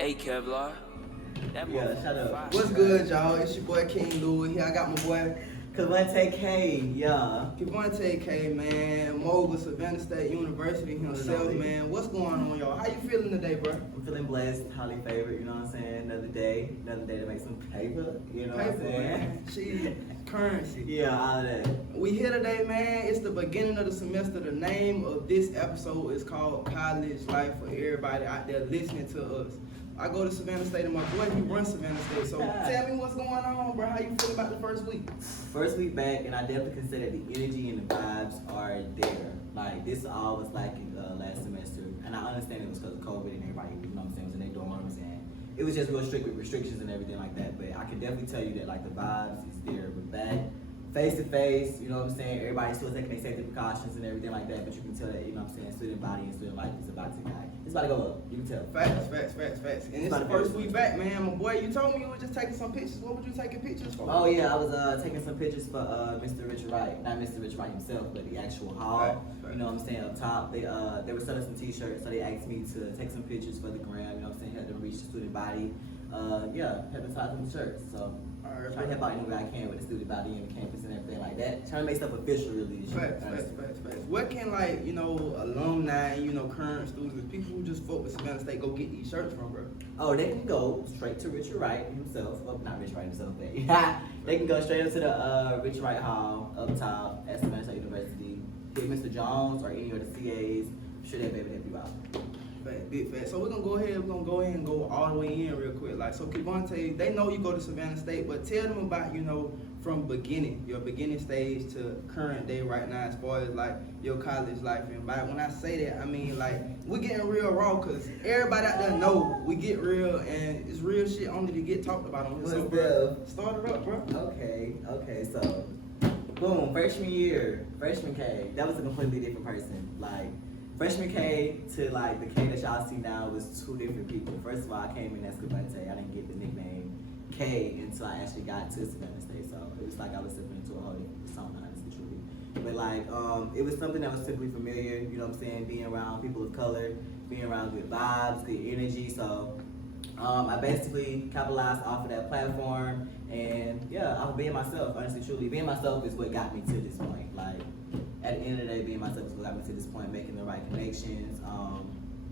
Hey Kevlar. That Yeah, shut up. What's good, y'all? It's your boy King Louis here. I got my boy KevontaeK, yeah. KevontaeK, man. Mogul, Savannah State University himself, man. What's going on, y'all? How you feeling today, bro? I'm feeling blessed, highly favored, you know what I'm saying? Another day to make some paper, you know what I'm saying? Man. She currency. Yeah, all of that. We here today, man. It's the beginning of the semester. The name of this episode is called College Life for everybody out there listening to us. I go to Savannah State and my boy, he runs Savannah State. So tell me what's going on, bro. How you feel about the first week? First week back, and I definitely can say that the energy and the vibes are there. Like, this all was like last semester, and I understand it was because of COVID and everybody, you know what I'm saying, was in their dorms, and it was just real strict with restrictions and everything like that. But I can definitely tell you that, like, the vibes is there. We're back, face to face, you know what I'm saying? Everybody's still taking their safety precautions and everything like that, but you can tell that, you know what I'm saying, student body and student life is about to die. It's about to go up, you can tell. Facts. And it's the first week back, man. My boy, you told me you were just taking some pictures. What were you taking pictures for? Oh yeah, I was taking some pictures for Mr. Richard Wright. Not Mr. Richard Wright himself, but the actual hall. Right. You know what I'm saying, up top. They were selling some t-shirts, so they asked me to take some pictures for the gram, you know what I'm saying, help them reach the student body. Help them tie some shirts. So trying to help out any way I can with the student body and the campus and everything like that. Trying to make stuff official really this year. Facts. What can, like, you know, alumni, you know, current students, people who just fuck with Savannah State go get these shirts from, bro? Oh, they can go straight to Richard Wright himself. Well, not Richard Wright himself, but they can go straight up to the Richard Wright Hall up top at Savannah State University. Hit Mr. Jones or any of the CAs. I'm sure they'll be able to help you out. Big fact. So we're gonna go ahead and go all the way in real quick. Like, so Kevontae, they know you go to Savannah State, but tell them about, you know, from your beginning stage to current day right now, as far as like your college life. And when I say that, I mean, like, we're getting real raw, cause everybody out there know we get real, and it's real shit only to get talked about on this. So, bro, start it up, bro. Okay, so boom, freshman K, that was a completely different person. Like, freshman K to like the K that y'all see now was two different people. First of all, I came in as KevontaeK. I didn't get the nickname K until I actually got to Savannah State. So it was like I was stepping into a whole different persona, honestly, truly. But like, it was something that was simply familiar, you know what I'm saying, being around people of color, being around good vibes, good energy. So I basically capitalized off of that platform, and yeah, I was being myself, honestly, truly. Being myself is what got me to this point. Like, at the end of the day, being myself is what got me to this point, making the right connections,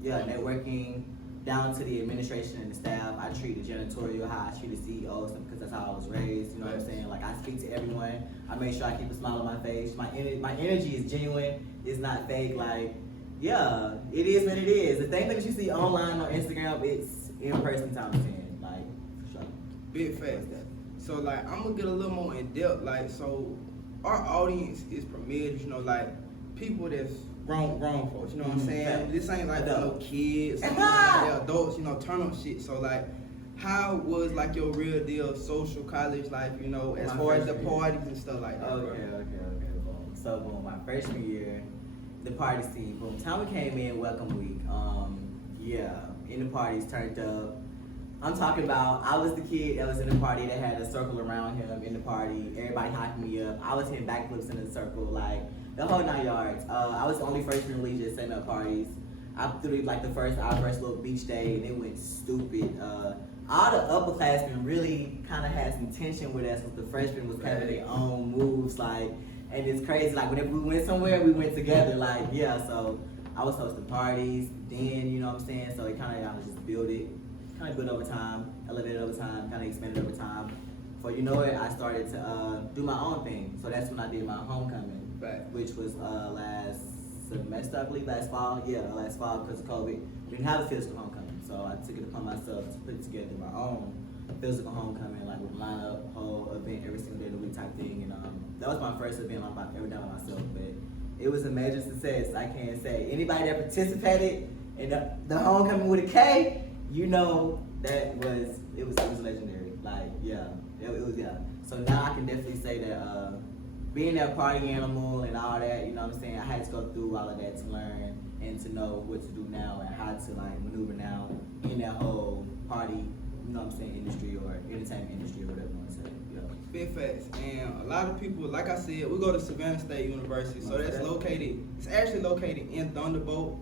networking, down to the administration and the staff. I treat the janitorial how I treat the CEOs, because that's how I was raised, you know what I'm saying? Like, I speak to everyone, I make sure I keep a smile on my face. My energy is genuine, it's not fake. Like, yeah, it is what it is. The thing that you see online on Instagram, it's in person times 10, like, for sure. Big facts. So, like, I'm gonna get a little more in depth. Like, so our audience is premiered, you know, like, people that's grown folks, you know what I'm saying? Fact. This ain't like no kids, like, they're adults, you know, turn up shit. So, like, how was like your real deal social college life, you know, as far as the parties and stuff like that? Okay, boom. So boom, my freshman year, the party scene, boom. Time we came in, welcome week. In the parties turned up. I'm talking about, I was the kid that was in the party that had a circle around him in the party. Everybody hyping me up. I was hitting backflips in the circle, like the whole 9 yards. I was the only freshman really just setting up parties. I threw like our first little beach day, and it went stupid. All the upperclassmen really kind of had some tension with us, because the freshmen was having their own moves, like, and it's crazy. Like, whenever we went somewhere, we went together. Like, yeah. So I was hosting parties, then, you know what I'm saying. So it kind of just built over time, elevated over time, kind of expanded over time. For you know it, I started to do my own thing. So that's when I did my homecoming, which was last semester, I believe, last fall. Yeah, last fall, because of COVID. We didn't have a physical homecoming. So I took it upon myself to put together my own physical homecoming, like with lineup, whole event every single day of the week type thing. And that was my first event I've ever done by myself. But it was a major success, I can't say. Anybody that participated in the homecoming with a K, you know that it was legendary. Like, yeah, it was. So now I can definitely say that being that party animal and all that, you know what I'm saying, I had to go through all of that to learn and to know what to do now and how to like maneuver now in that whole party, you know what I'm saying, industry or entertainment industry or whatever you want to say. Yeah. Big facts. And a lot of people, like I said, we go to Savannah State University, so it's actually located in Thunderbolt.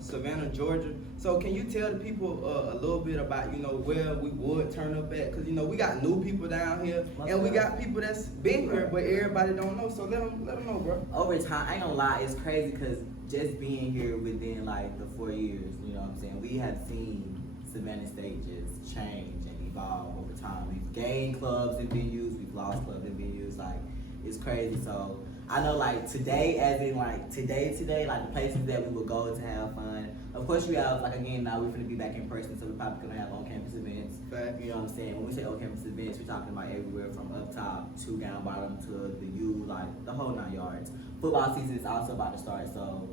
Savannah, Georgia. So can you tell the people a little bit about, you know, where we would turn up at? Because, you know, we got new people down here, and we got people that's been here, but everybody don't know. So let them know, bro. Over time, I ain't gonna lie, it's crazy because just being here within like the 4 years, you know what I'm saying, we have seen Savannah State just change and evolve over time. We've gained clubs and venues, we've lost clubs and venues, like, it's crazy. So I know like today, as in like today, like the places that we would go to have fun. Of course you have, like again, now we're gonna be back in person, so we're probably gonna have on-campus events. Fact. You know what I'm saying? When we say on-campus events, we're talking about everywhere from up top to down bottom to the U, like the whole 9 yards. Football season is also about to start, so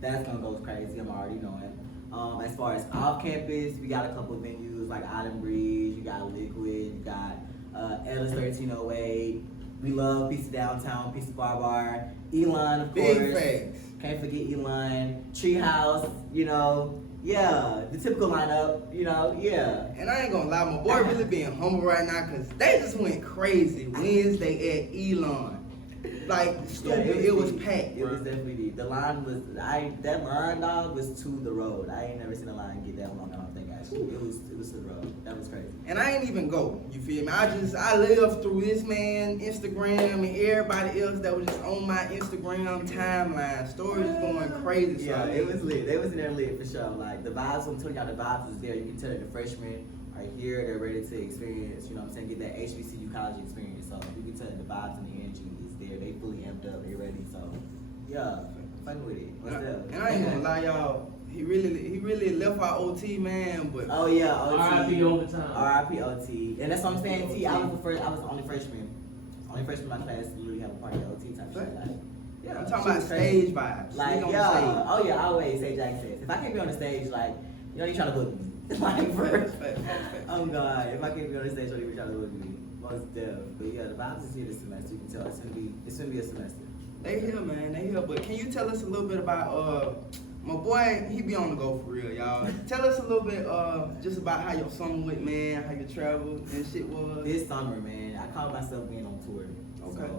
that's gonna go crazy, I'm already knowing. As far as off-campus, we got a couple of venues like Island Breeze, you got Liquid, you got Ellis 1308. We love Pizza Downtown, Pizza Bar, Elon, of course. Big facts. Can't forget Elon, Treehouse, you know, yeah, the typical lineup, you know, yeah. And I ain't gonna lie, my boy really being humble right now because they just went crazy Wednesday at Elon. Like, stupid, Yeah, it was deep. packed, It bro. was definitely deep. The line was, that line, dog, was to the road. I ain't never seen a line get that long, I don't think, actually. It was to the road. That was crazy. And I ain't even go, you feel me? I lived through this man, Instagram, and everybody else that was just on my Instagram timeline. Stories going crazy. So Yeah, it was lit. They was in there lit for sure. Like the vibes, I'm telling y'all, the vibes was there. You can tell that the freshmen are here. They're ready to experience. You know what I'm saying? Get that HBCU college experience. So you can tell that the vibes and the energy is there. They fully amped up. They ready. So yeah, fun with it. What's up? And I ain't gonna lie, y'all. He really left our OT, man. But Oh yeah, OT. R.I.P. overtime. R.I.P. OT. And that's what I'm saying. T. I was the only freshman. Only freshman in my class to literally have a party at OT type shit. Like, yeah, I'm talking shit about was crazy. stage vibes. Like, Sneak on yeah, stage. oh yeah, I always say Jack says. If I can't be on the stage, like, you know, you trying to book me. Like, for real. Facts. Oh God, if I can't be on the stage, don't even try to book me. Most deaf. But yeah, the vibes is here this semester. You can tell it's gonna be a semester. They here, man. They here. But can you tell us a little bit about my boy? He be on the go for real, y'all. Tell us a little bit just about how your summer went, man. How your travel and shit was. This summer, man, I called myself being on tour. Okay.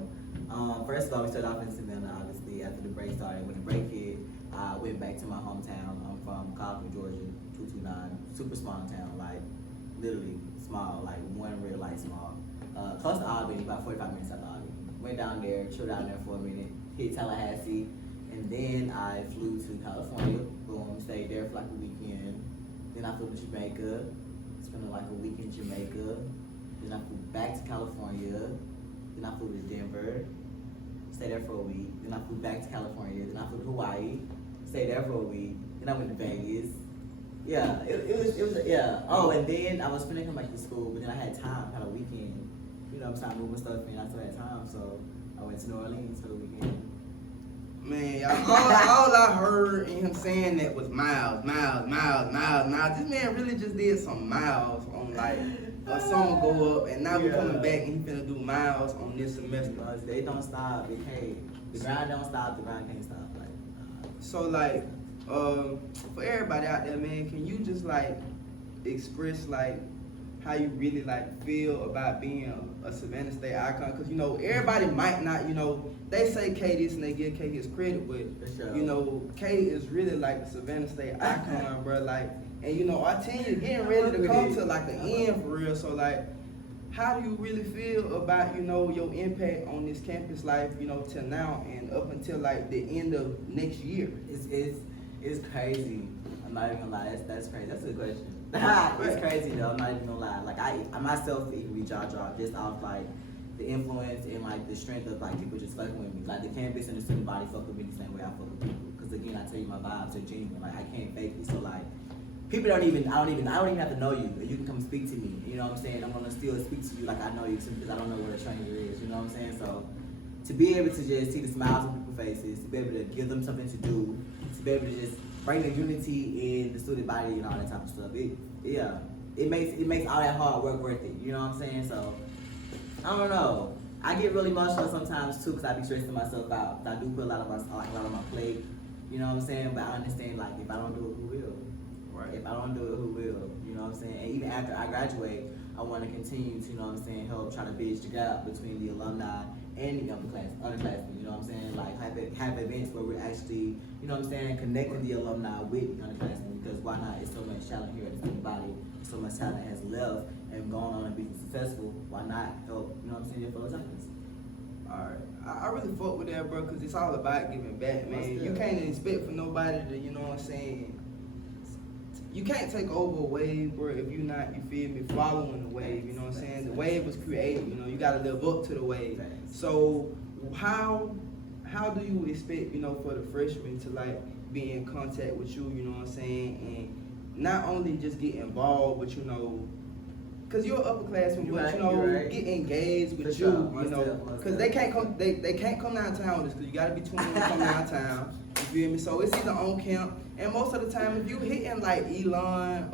So, first of all, we started off in Savannah, obviously. After the break started, when the break hit, I went back to my hometown. I'm from Coughlin, Georgia, 229. Super small town, like literally small, like one real light small. Close to Albany, about 45 minutes out of Albany. Went down there, chilled down there for a minute, hit Tallahassee, and then I flew to California. Boom, stayed there for like a weekend. Then I flew to Jamaica, spent like a week in Jamaica. Then I flew back to California. Then I flew to Denver, stayed there for a week. Then I flew back to California. Then I flew to Hawaii, stayed there for a week. Then I went to Vegas. Yeah, it was yeah. Oh, and then I was finna come back to school, but then I had time, had a weekend. You know, I'm starting moving stuff and I still had time, so I went to New Orleans for the weekend. Man, y'all, all I heard in him saying that was miles. This man really just did some miles on like a summer go up, and now we coming back and he finna do miles on this semester. Because they don't stop, they can't. The grind don't stop, the grind can't stop. Like, So like, for everybody out there, man, can you just like express like how you really like feel about being a Savannah State icon? Cause you know everybody might not, you know, they say K this and they give K his credit, but For sure. you know K is really like the Savannah State icon, bro. Like, and you know our team is getting ready to come to like the end for real. So like, how do you really feel about, you know, your impact on this campus life, you know, till now and up until like the end of next year? it's crazy. I'm not even gonna lie, that's crazy. That's a good question. It's crazy though, I'm not even gonna lie. Like I myself even be jaw dropped just off like the influence and like the strength of like people just fucking with me. Like the campus and the student body fuck with me the same way I fuck with people. Cause again, I tell you my vibes are genuine. Like I can't fake it. So like people I don't even have to know you. You can come speak to me. You know what I'm saying? I'm gonna still speak to you like I know you because I don't know what a stranger is. You know what I'm saying? So to be able to just see the smiles on people's faces, to be able to give them something to do, to be able to just bring the unity in the student body and all that type of stuff. It makes all that hard work worth it. You know what I'm saying? So I don't know. I get really emotional sometimes too because I be stressing myself out. I do put a lot on my plate. You know what I'm saying? But I understand like if I don't do it, who will? Right. If I don't do it, who will? You know what I'm saying? And even after I graduate, I want to continue to, you know what I'm saying, help try to bridge the gap between the alumni and the underclassmen, you know what I'm saying? Like have events where we're actually, you know what I'm saying, connecting the alumni with the underclassmen, because why not? It's so much talent here at the student body, so much talent has left and gone on and being successful. Why not help, you know what I'm saying, your fellow talents? Alright, I really fuck with that, bro, because it's all about giving back, man. You can't expect for nobody to, you know what I'm saying, you can't take over a wave, bro, if you're not, you feel me, following the wave, you know what I'm saying? The wave was created, you know, you gotta live up to the wave. So how do you expect, you know, for the freshmen to like be in contact with you, you know what I'm saying, and not only just get involved, but you know, cause you're an upperclassman, but you know, get engaged with you know, cause they can't come downtown with us, cause you gotta be 21 to come downtown. You feel me? So it's either on camp, and most of the time, if you hitting like Elon,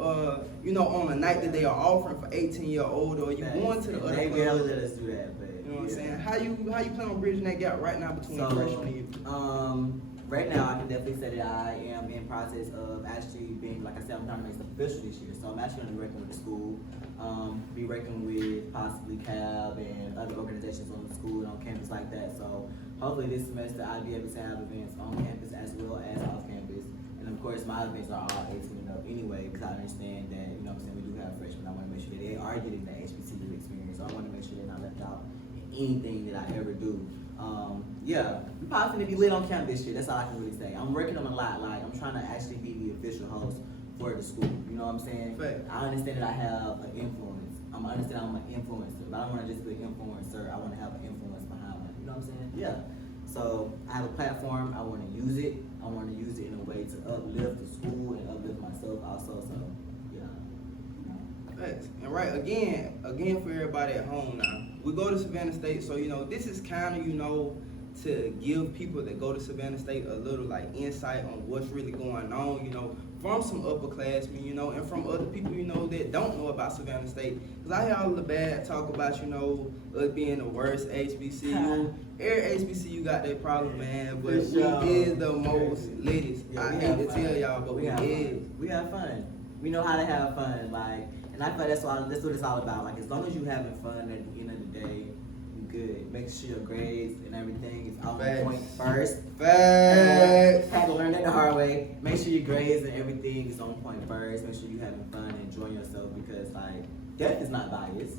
you know, on a night that they are offering for 18-year-old, or you going to the other they club, barely let us do that, but you know what I'm saying? How you plan on bridging that gap right now between freshman and youth? Right now, I can definitely say that I am in process of actually being, like I said, I'm trying to make stuff official this year. So I'm actually going to be working with the school, be working with possibly CAB and other organizations on the school and on campus like that. So hopefully this semester I'll be able to have events on campus as well as off campus. And of course, my events are all 18 and up anyway, because I understand that, you know what I'm saying, we do have freshmen. I want to make sure that they are getting that HBCU experience. So I want to make sure they're not left out in anything that I ever do. Yeah, we probably gonna be lit on camp this year. That's all I can really say. I'm working on a lot. Like, I'm trying to actually be the official host for the school. You know what I'm saying? Fact. I understand that I have an influence. I understand I'm an influencer, but I don't want to just be an influencer. I want to have an influence behind me. You know what I'm saying? Yeah. So I have a platform. I want to use it. I want to use it in a way to uplift the school and uplift myself also. So yeah. Facts. And right, again for everybody at home now, we go to Savannah State, so you know, this is kind of, you know, to give people that go to Savannah State a little like insight on what's really going on, you know, from some upperclassmen, you know, and from other people, you know, that don't know about Savannah State. Cause I hear all the bad talk about, you know, us being the worst HBCU. Every HBCU got their problem, man, but we is the most latest. Yeah, I hate to tell y'all, but we is. We have fun. We know how to have fun, like, and I feel like that's what it's all about. Like, as long as you having fun at the end of the day, you good. Make sure your grades and everything is on point first. Facts. Had to learn that the hard way. Make sure your grades and everything is on point first. Make sure you having fun and enjoying yourself, because like, death is not biased.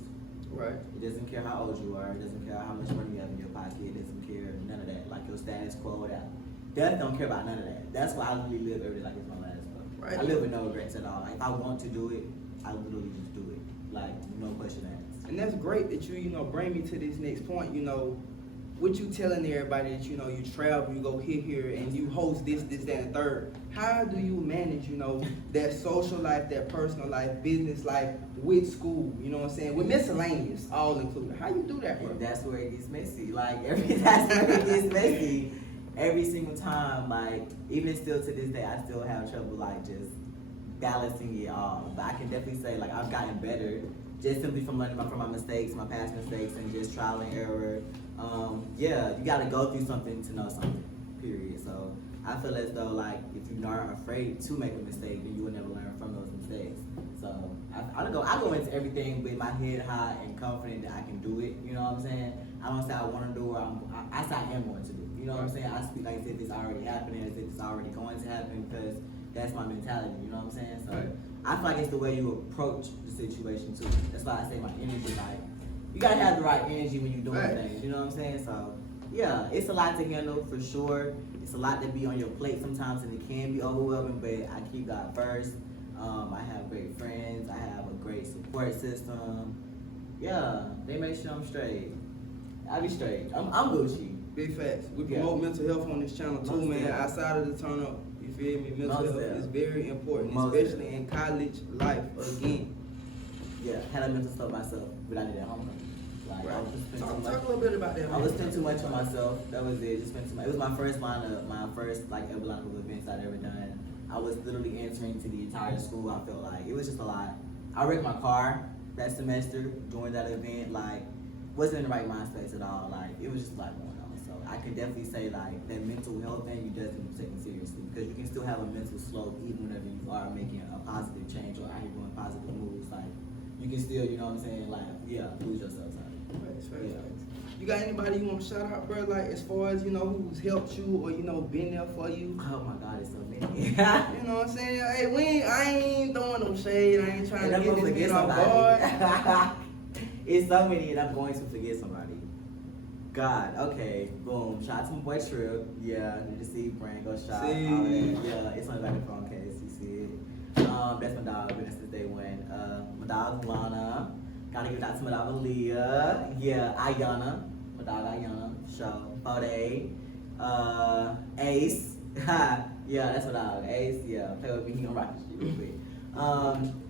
Right. It doesn't care how old you are. It doesn't care how much money you have in your pocket. It doesn't care none of that. Like your status quo, that death don't care about none of that. That's why I really live every day like it's my last one. Right. I live with no regrets at all. Like, if I want to do it, I literally just do it. Like, no question asked. And that's great that you know, bring me to this next point, you know, what you telling everybody that, you know, you travel, you go here, and you host this, that, and third. How do you manage, you know, that social life, that personal life, business life with school, you know what I'm saying, with miscellaneous, all included? How you do that, bro? And that's where it gets messy. Like, that's where it gets messy. Every single time, like, even still to this day, I still have trouble, like, just balancing it all. But I can definitely say, like, I've gotten better just simply from learning from my mistakes, my past mistakes, and just trial and error. Yeah, you gotta go through something to know something, period. So I feel as though, like, if you aren't afraid to make a mistake, then you will never learn from those mistakes. So I go into everything with my head high and confident that I can do it. You know what I'm saying? I don't say I want to do it. I say I am going to do it. You know what I'm saying? I speak like as if it's already happening, as if it's already going to happen, because that's my mentality. You know what I'm saying? So I feel like it's the way you approach the situation too. That's why I say my energy. Like, you gotta have the right energy when you're doing things. You know what I'm saying? So yeah, it's a lot to handle for sure. It's a lot to be on your plate sometimes, and it can be overwhelming. But I keep God first. I have great friends. I have a great support system. Yeah, they make sure I'm straight. I be straight. I'm Gucci. Big facts. We promote mental health on this channel too, man. Outside of the turn up, you feel me? Mental health is very important, especially in college life. Again. Yeah, had I mental stuff myself, but I did at home. Like, I was talk a little bit about that. I was spending too much on myself. That was it. Just spent too much. It was my first like ever line of events I'd ever done. I was literally answering to the entire school. I felt like it was just a lot. I wrecked my car that semester during that event. Like, wasn't in the right mind space at all. Like, it was just a lot going on. So I could definitely say, like, that mental health thing, you just need to take it seriously, because you can still have a mental slope even whenever you are making a positive change or out here doing positive moves. Like, you can still, you know what I'm saying, like, yeah, lose yourself. Facts. You got anybody you want to shout out, bro? Like as far as who's helped you or been there for you. Oh my God, it's so many. You know what I'm saying? Hey, I ain't throwing no shade. I ain't trying to get this man off guard. It's so many, and I'm going to forget somebody. God, okay, boom. Shout out to my boy Trip. Yeah, need to see Brain go shot. All that. Yeah, it's on the back of the phone case. You see it. That's my dog. Been there since day one. My dog Lana. Gotta give it out to my dog Aaliyah. Yeah, Ayana. My dog Ayana. Show. Fode. Ace. Yeah, that's my dog. Ace. Yeah, play with me. He gonna rock this shit real quick.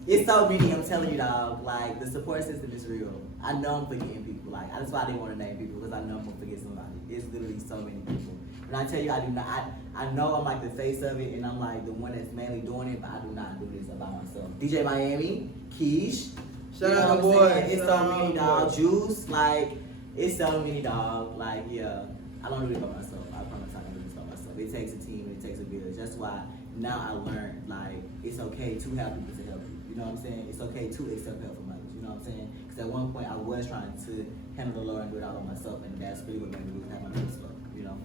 It's so many. I'm telling you, dog. Like the support system is real. I know I'm forgetting people. Like that's why I didn't want to name people because I know I'm gonna forget somebody. It's literally so many people. And I tell you, I do not. I know I'm like the face of it, and I'm like the one that's mainly doing it, but I do not do this about myself. DJ Miami, Keish. Shout out to boys. It's so many, dog. Juice, like it's so many, dog. Like yeah, I don't do it by myself. I promise I don't do this by myself. It takes a team and it takes a village. That's why now I learned like it's okay to have people to help you. You know what I'm saying? It's okay to accept help from others. You know what I'm saying? Because at one point I was trying to handle the Lord and do it all by myself, and that's really what made me have my first fuck. You know,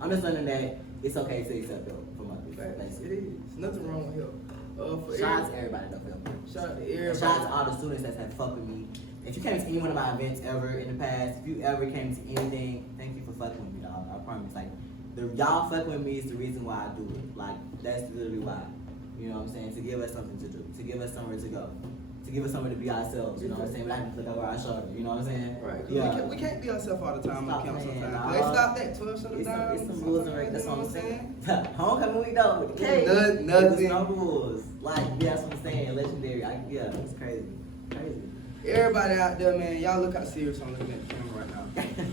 I'm just learning that it's okay to accept help from others. It is. Nothing wrong with help. Shout out to everybody that helped me. Shout out to everybody. Shout out to all the students that have fucked with me. If you came to any one of my events ever in the past, if you ever came to anything, thank you for fucking with me, dog. I promise. Like, y'all fucking with me is the reason why I do it. Like, that's literally why. You know what I'm saying? To give us something to do. To give us somewhere to go. To give us somewhere to be ourselves. You know what I'm saying? We have to look over our shoulder. You know what I'm saying? Right. Yeah. We can't be ourselves all the time on campus sometimes. Nah. They stop that 12 shut It's down. some rules and regulations. That's what I'm saying. Homecoming week though with the K. Nothing. There's no rules. Like, yeah, that's what I'm saying. Legendary. Yeah, it's crazy. Crazy. Everybody out there, man, y'all look how serious I'm looking at the camera right now.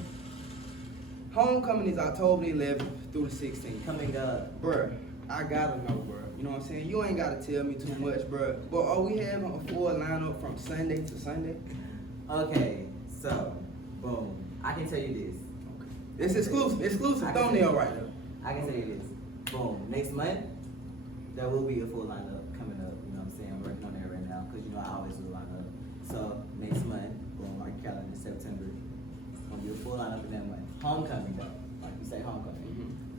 Homecoming is October 11th through the 16th. Coming up. Bruh, I gotta know, bruh. You know what I'm saying? You ain't gotta tell me too much, bruh. But are we having a full lineup from Sunday to Sunday? Okay, so, boom. I can tell you It's exclusive thumbnail right now. I can tell you this. Boom. Next month, there will be a full lineup coming up. You know what I'm saying? I'm working on that right now because, I always do a lineup. So, next month, boom, mark your calendar, September. Gonna be a full lineup in that month. Homecoming, though. Like you say, homecoming.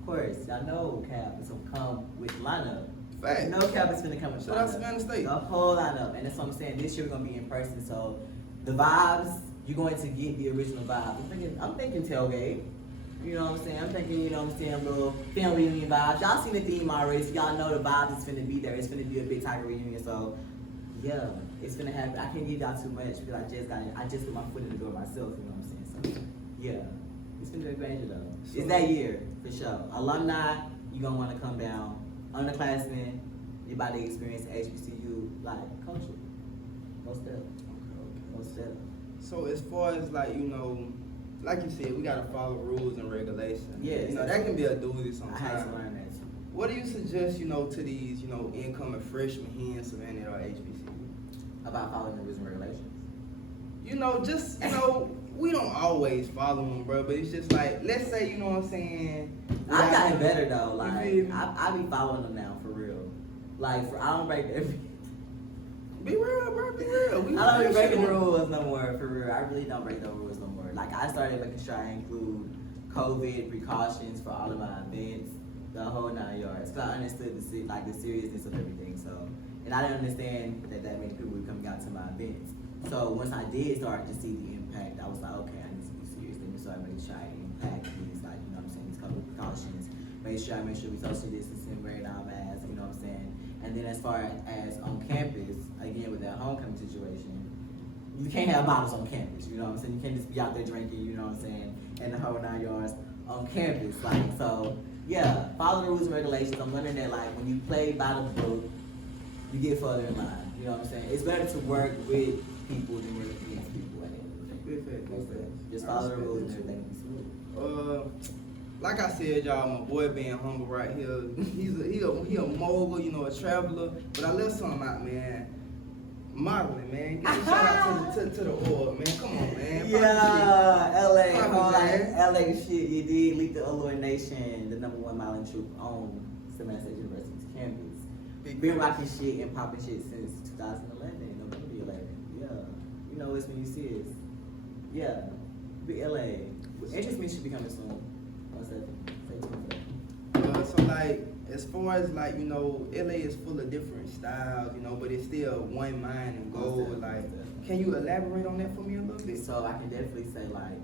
Of course, y'all know Cap is gonna come with lineup. Fact. You know Cap is gonna come with Shout out to Savannah State. The whole lineup. And that's what I'm saying. This year we're gonna be in person. So the vibes, you're going to get the original vibe. I'm thinking tailgate. You know what I'm saying? I'm thinking, little family reunion vibes. Y'all seen the theme already, so y'all know the vibes is finna be there. It's finna be a big Tiger reunion. So yeah, it's finna happen. I can't give y'all too much because I just put my foot in the door myself, you know what I'm saying? So yeah. It's been a great though. It's that year, for sure. Alumni, you're gonna wanna come down. Underclassmen, you're about to experience HBCU like culture. Most definitely. So as far as like you said, we gotta follow rules and regulations. Yeah, that can be a doozy sometimes. I had to learn that too. What do you suggest, to these, incoming freshmen here in Savannah or HBCU? About following the rules and regulations? We don't always follow them, bro, but it's just like, let's say, you know what I'm saying? I've gotten better though. Like, I be following them now, for real. Like, I don't break every. Be real, bro, be real. I don't be breaking the rules no more, for real. I really don't break those rules no more. Like, I started making sure I include COVID precautions for all of my events, the whole 9 yards. Cause I understood the seriousness of everything. So, and I didn't understand that many people were coming out to my events. So once I did start to see the impact, I was like, okay, I need to be serious. Let me start making sure I impact these, these COVID precautions. Make sure we social distancing, wearing our masks, you know what I'm saying? And then as far as on campus, again with that homecoming situation, you can't have bottles on campus, you know what I'm saying? You can't just be out there drinking, you know what I'm saying? And the whole 9 yards on campus, so yeah, follow the rules and regulations. I'm learning that when you play by the book, you get further in line. You know what I'm saying? It's better to work with people than work against people. Just follow the rules and everything. Like I said, y'all, my boy being humble right here. He a mogul, a traveler. But I left something out, man. Modeling, man. Give a shout out to the org, man. Come on, man. Yeah, LA shit. You did lead the Allure Nation, the #1 modeling troupe on Savannah State University's campus. Been rocking shit and popping shit since 2011, November 11. Yeah, it's when you see it. Yeah, big LA. Interest me should be coming soon. What's that? Stay tuned for that. So like, as far as like, you know, LA is full of different styles, you know, but it's still one mind and goal. Like, can you elaborate on that for me a little bit? So I can definitely say like,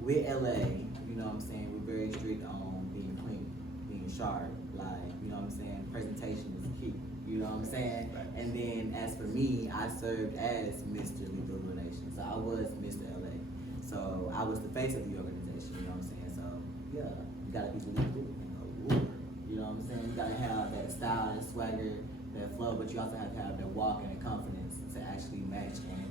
with LA, you know what I'm saying, we're very strict on being clean, being sharp, like, you know what I'm saying, presentation is key, you know what I'm saying? And then as for me, I served as Mr. Lethal Nation, so I was Mr. LA. So I was the face of the organization, you know what I'm saying? So yeah, you gotta be lethal and allure, you know what I'm saying? You gotta have that style and swagger, that flow, but you also have to have that walk and that confidence to actually match and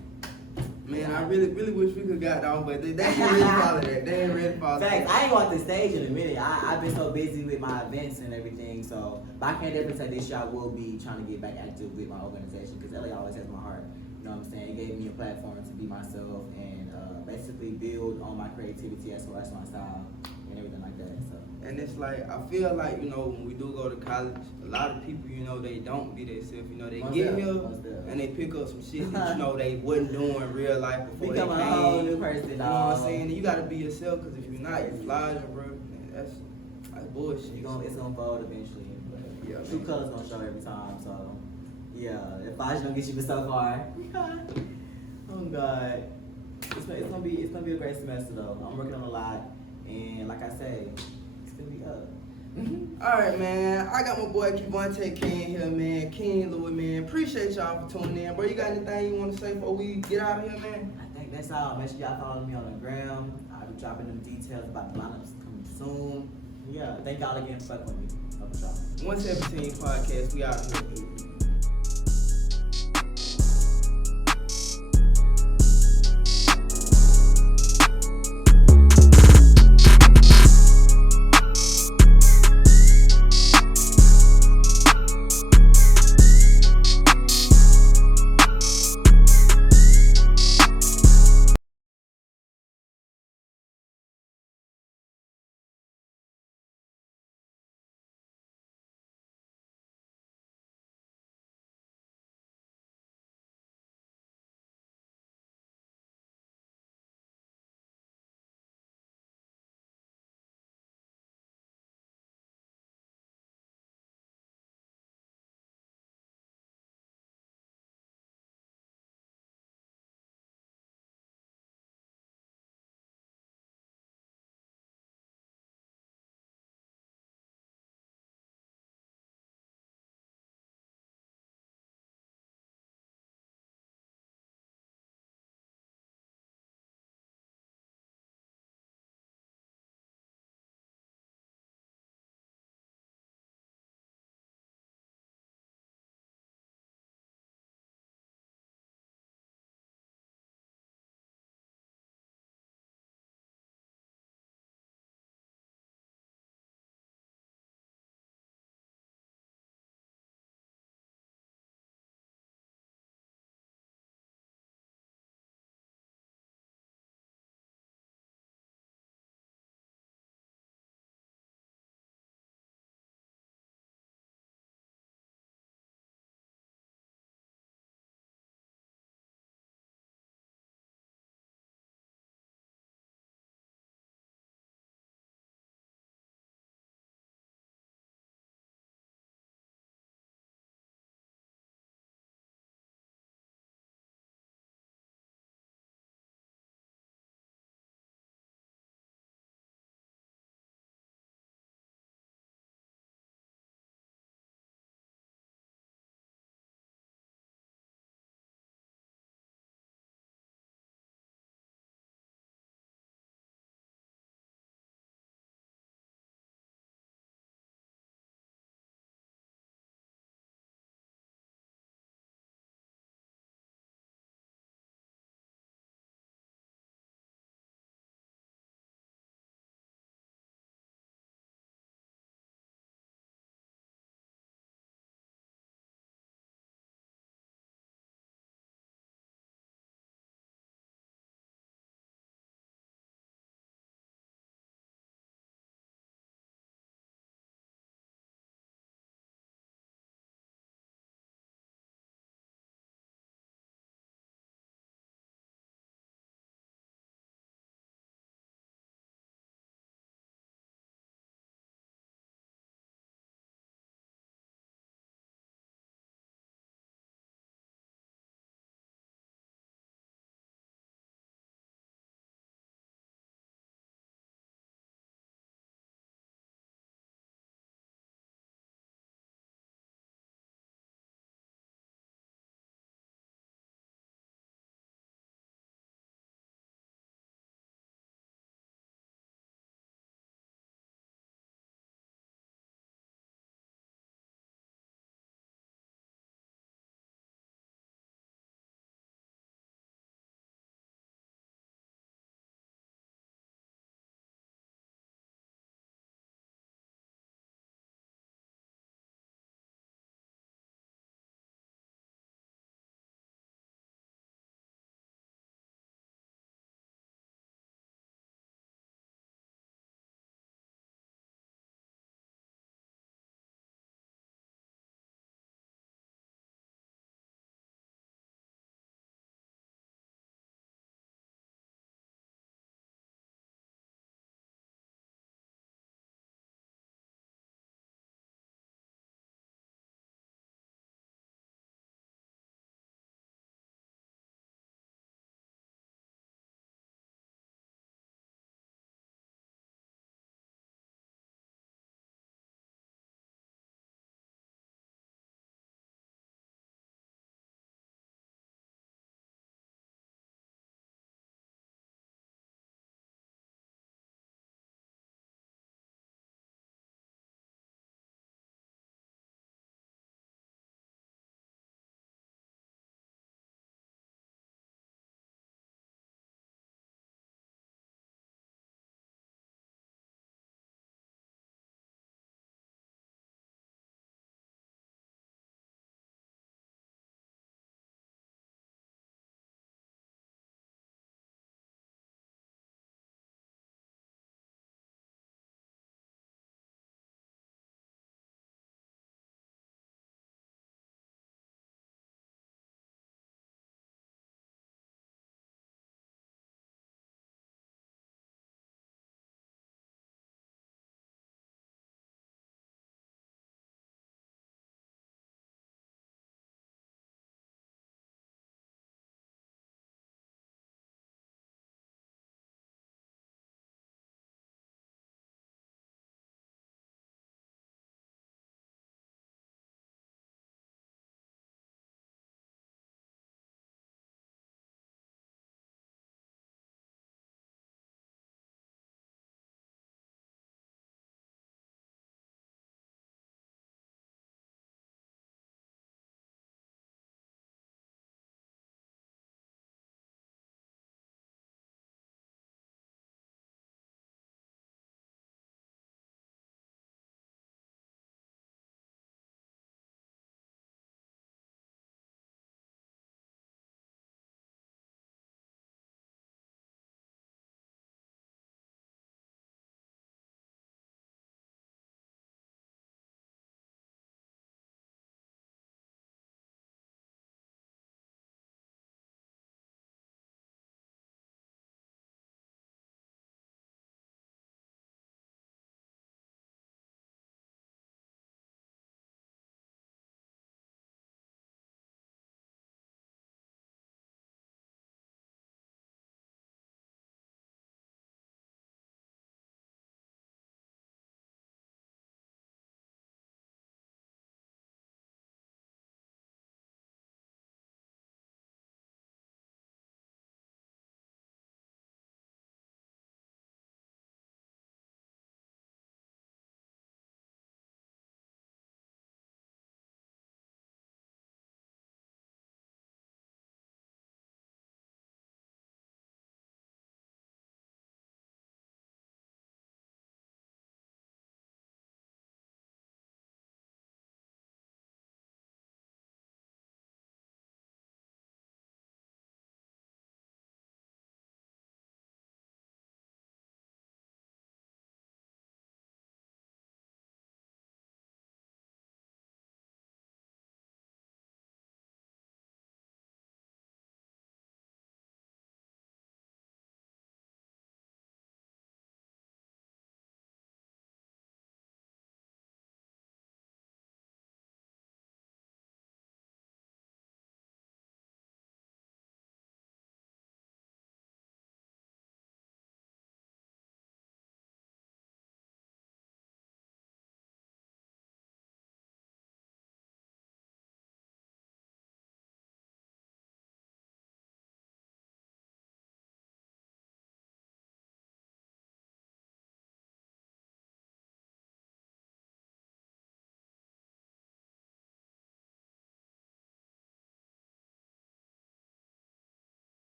Man, I really wish we could got on, but they ain't ready to follow that. They ain't ready to follow Facts. that. I ain't go off the stage in a minute. I've been so busy with my events and everything, so but I can definitely say this year I will be trying to get back active with my organization because LA always has my heart. You know what I'm saying? It gave me a platform to be myself and basically build on my creativity as well as my style and everything like that. So. And it's like, I feel like, you know, when we do go to college, a lot of people, you know, they don't be themselves. You know, they get here and they pick up some shit that, you know, they wasn't doing in real life before Become they a came. whole new person, You know what I'm saying? And you gotta be yourself, because if you're not, you flies, bro. Man, that's bullshit. It's gonna fold eventually. But Yeah, true man. colors gonna show every time. So yeah, if I don't get you so far, oh God, it's gonna be a great semester though. I'm working on a lot, and like I say, it's gonna be up. Alright, man. I got my boy KevontaeK here, man. King Louis, man. Appreciate y'all for tuning in, bro. You got anything you want to say before we get out of here, man? I think that's all. Make sure y'all follow me on the gram. I'll be dropping them details about the lineups coming soon. Yeah, thank y'all again for fucking with me. Up with y'all. 117 podcast. We out here.